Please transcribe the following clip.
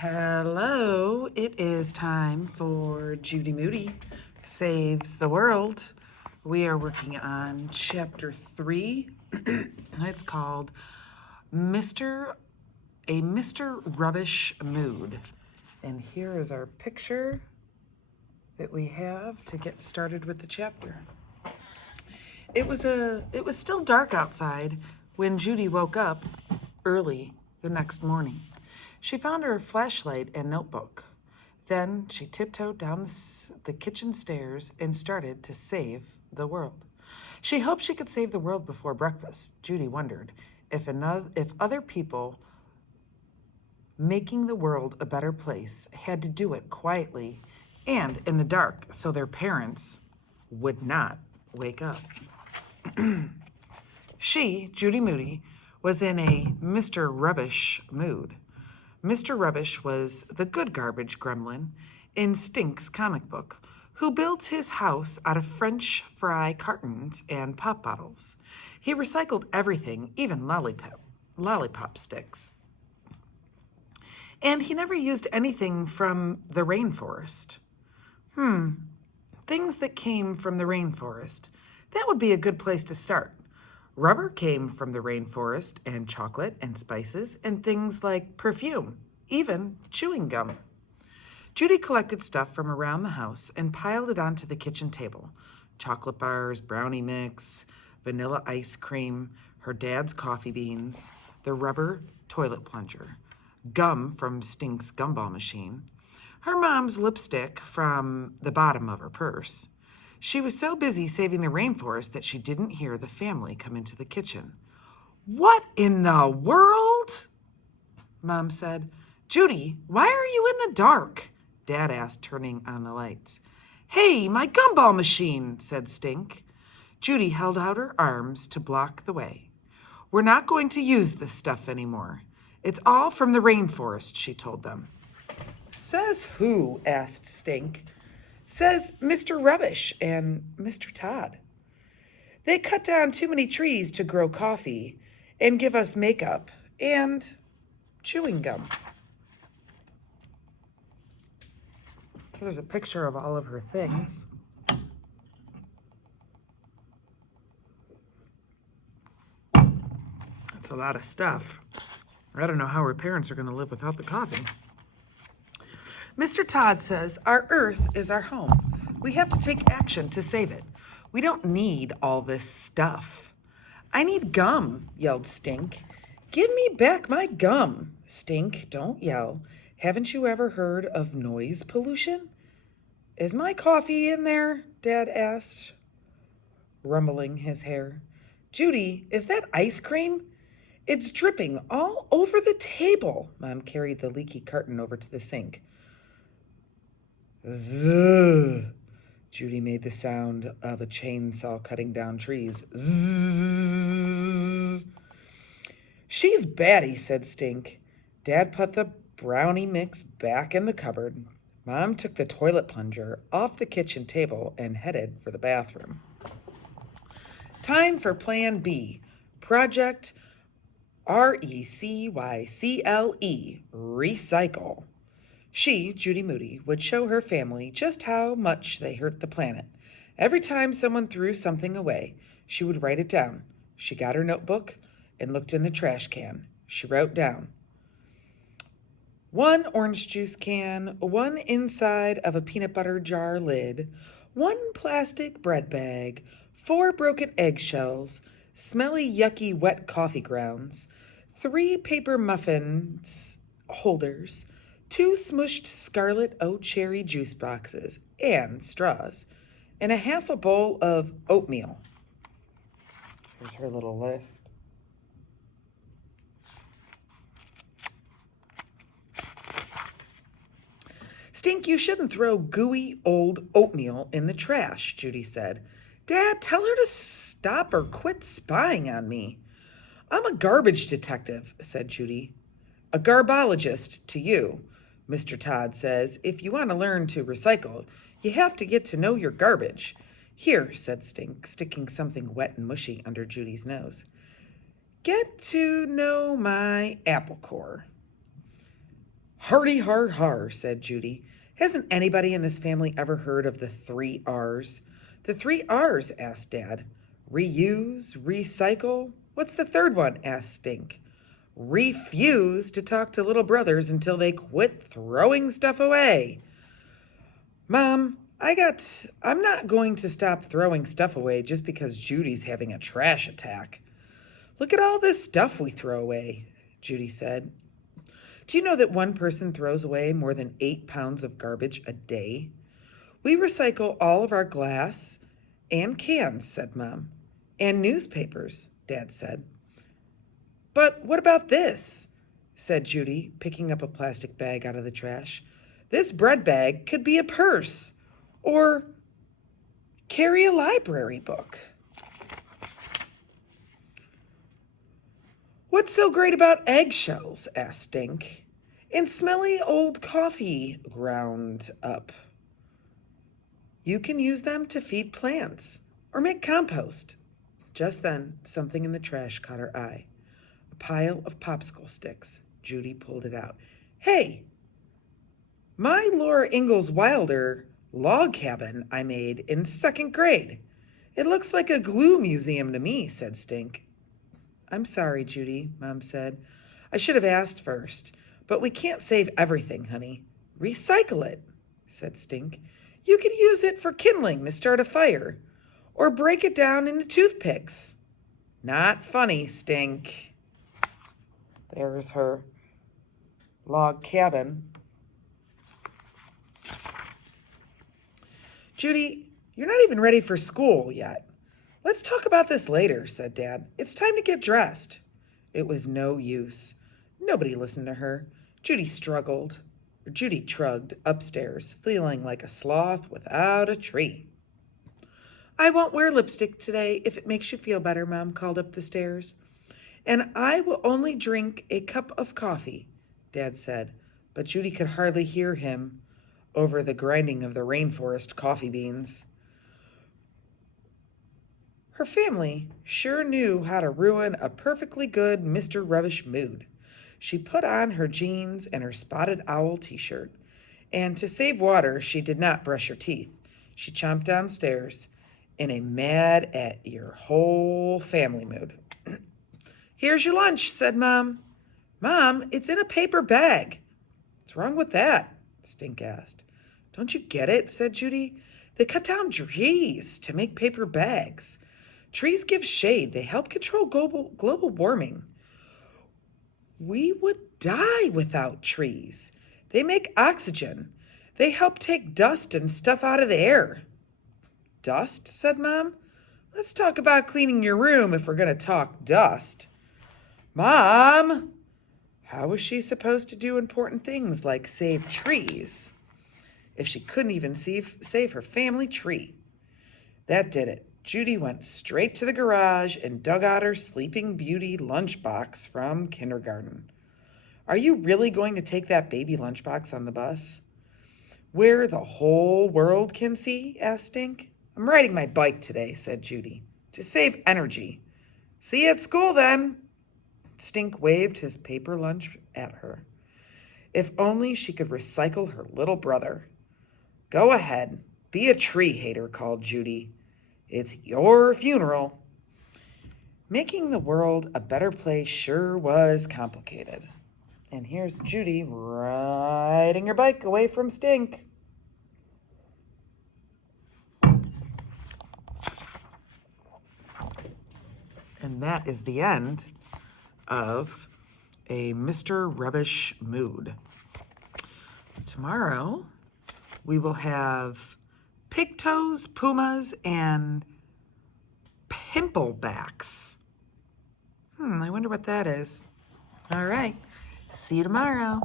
Hello, it is time for Judy Moody Saves the World. We are working on chapter 3. It's called Mr. Rubbish Mood. And here is our picture that we have to get started with the chapter. It was still dark outside when Judy woke up early the next morning. She found her flashlight and notebook. Then she tiptoed down the kitchen stairs and started to save the world. She hoped she could save the world before breakfast. Judy wondered if other people making the world a better place had to do it quietly and in the dark so their parents would not wake up. She, Judy Moody, was in a Mr. Rubbish mood. Mr. Rubbish was the good garbage gremlin in Stink's comic book, who built his house out of French fry cartons and pop bottles. He recycled everything, even lollipop sticks. And he never used anything from the rainforest. Things that came from the rainforest. That would be a good place to start. Rubber came from the rainforest, and chocolate and spices and things like perfume, even chewing gum. Judy collected stuff from around the house and piled it onto the kitchen table. Chocolate bars, brownie mix, vanilla ice cream, her dad's coffee beans, the rubber toilet plunger, gum from Stink's gumball machine, her mom's lipstick from the bottom of her purse. She was so busy saving the rainforest that she didn't hear the family come into the kitchen. "What in the world?" Mom said. "Judy, why are you in the dark?" Dad asked, turning on the lights. "Hey, my gumball machine," said Stink. Judy held out her arms to block the way. "We're not going to use this stuff anymore. It's all from the rainforest," she told them. "Says who?" asked Stink. "Says Mr. Rubbish and Mr. Todd. They cut down too many trees to grow coffee and give us makeup and chewing gum." Here's a picture of all of her things. That's a lot of stuff. I don't know how her parents are going to live without the coffee. Mr. Todd says, "Our Earth is our home. We have to take action to save it. We don't need all this stuff." "I need gum," yelled Stink. "Give me back my gum." "Stink, don't yell. Haven't you ever heard of noise pollution?" "Is my coffee in there?" Dad asked, rumbling his hair. "Judy, is that ice cream? It's dripping all over the table." Mom carried the leaky carton over to the sink. Zzz. Judy made the sound of a chainsaw cutting down trees. Zzz. "She's batty," said Stink. Dad put the brownie mix back in the cupboard. Mom took the toilet plunger off the kitchen table and headed for the bathroom. Time for Plan B. Project RECYCLE, recycle. She, Judy Moody, would show her family just how much they hurt the planet. Every time someone threw something away, she would write it down. She got her notebook and looked in the trash can. She wrote down 1 orange juice can, 1 inside of a peanut butter jar lid, 1 plastic bread bag, 4 broken eggshells, smelly, yucky, wet coffee grounds, 3 paper muffins holders, 2 smushed scarlet oat cherry juice boxes and straws, and a half a bowl of oatmeal. Here's her little list. "Stink, you shouldn't throw gooey old oatmeal in the trash," Judy said. "Dad, tell her to stop or quit spying on me." "I'm a garbage detective," said Judy. "A garbologist to you. Mr. Todd says if you want to learn to recycle, you have to get to know your garbage." "Here," said Stink, sticking something wet and mushy under Judy's nose. " get to know my apple core." Hardy har har, said Judy. Hasn't anybody in this family ever heard of the 3 R's? The 3 R's, asked Dad. Reuse, recycle. What's the third one? Asked Stink. Refuse to talk to little brothers until they quit throwing stuff away. Mom, I'm not going to stop throwing stuff away just because Judy's having a trash attack. Look at all this stuff we throw away, Judy said. Do you know that one person throws away more than 8 pounds of garbage a day? We recycle all of our glass and cans, said Mom. And newspapers, Dad said. But what about this? Said Judy, picking up a plastic bag out of the trash. This bread bag could be a purse or carry a library book. What's so great about eggshells? Asked Stink. And smelly old coffee ground up. You can use them to feed plants or make compost. Just then, something in the trash caught her eye. A pile of popsicle sticks. Judy pulled it out. Hey, my Laura Ingalls Wilder log cabin I made in 2nd grade. It looks like a glue museum to me, said Stink. I'm sorry, Judy, Mom said. I should have asked first, but we can't save everything, honey. Recycle it, said Stink. You could use it for kindling to start a fire, or break it down into toothpicks. Not funny, Stink. There's her log cabin. Judy, you're not even ready for school yet. Let's talk about this later, said Dad. It's time to get dressed. It was no use. Nobody listened to her. Judy trugged upstairs, feeling like a sloth without a tree. I won't wear lipstick today if it makes you feel better, Mom called up the stairs. And I will only drink a cup of coffee, Dad said, but Judy could hardly hear him over the grinding of the Rainforest coffee beans. Her family sure knew how to ruin a perfectly good Mr. Rubbish mood. She put on her jeans and her spotted owl t-shirt, and to save water, she did not brush her teeth. She chomped downstairs in a mad at your whole family mood. Here's your lunch, said Mom. Mom, it's in a paper bag. What's wrong with that? Stink asked. Don't you get it? Said Judy. They cut down trees to make paper bags. Trees give shade. They help control global warming. We would die without trees. They make oxygen. They help take dust and stuff out of the air. Dust, said Mom. Let's talk about cleaning your room if we're going to talk dust. Mom! How was she supposed to do important things like save trees if she couldn't even save her family tree? That did it. Judy went straight to the garage and dug out her Sleeping Beauty lunchbox from kindergarten. Are you really going to take that baby lunchbox on the bus? Where the whole world can see? Asked Stink. I'm riding my bike today, said Judy, to save energy. See you at school then. Stink waved his paper lunch at her. If only she could recycle her little brother. Go ahead, be a tree hater, called Judy. It's your funeral. Making the world a better place sure was complicated. And here's Judy riding her bike away from Stink. And that is the end of a Mr. Rubbish mood. Tomorrow, we will have pigtoes, pumas, and pimplebacks. I wonder what that is. All right. See you tomorrow.